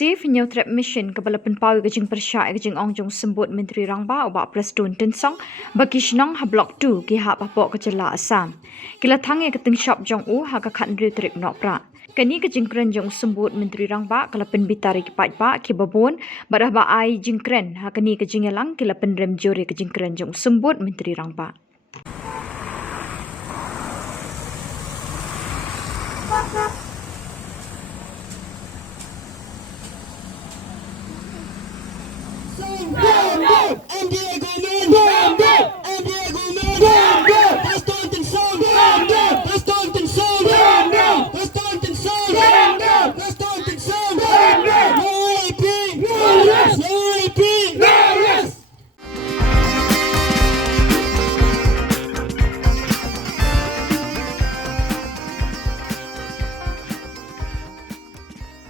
Save Hynniewtrep Mission kepala pynpaw ke jingpyrshah ke jingong jong Symbud Myntri Rangbah ubak Prestone Tyngsong bagi shnong ha blok 2 ki hapoh ke jylla Assam. Kila Thang Tynshop jong ha ka khandri trip Nohprah. Kani ke jingkren jong Symbud Myntri Rangbah kala penbi tarik pa ki babon badah ba ai jingkren ha kani ke jinglang kila penrem jore ke jingkren jong Symbud Myntri Rangbah. India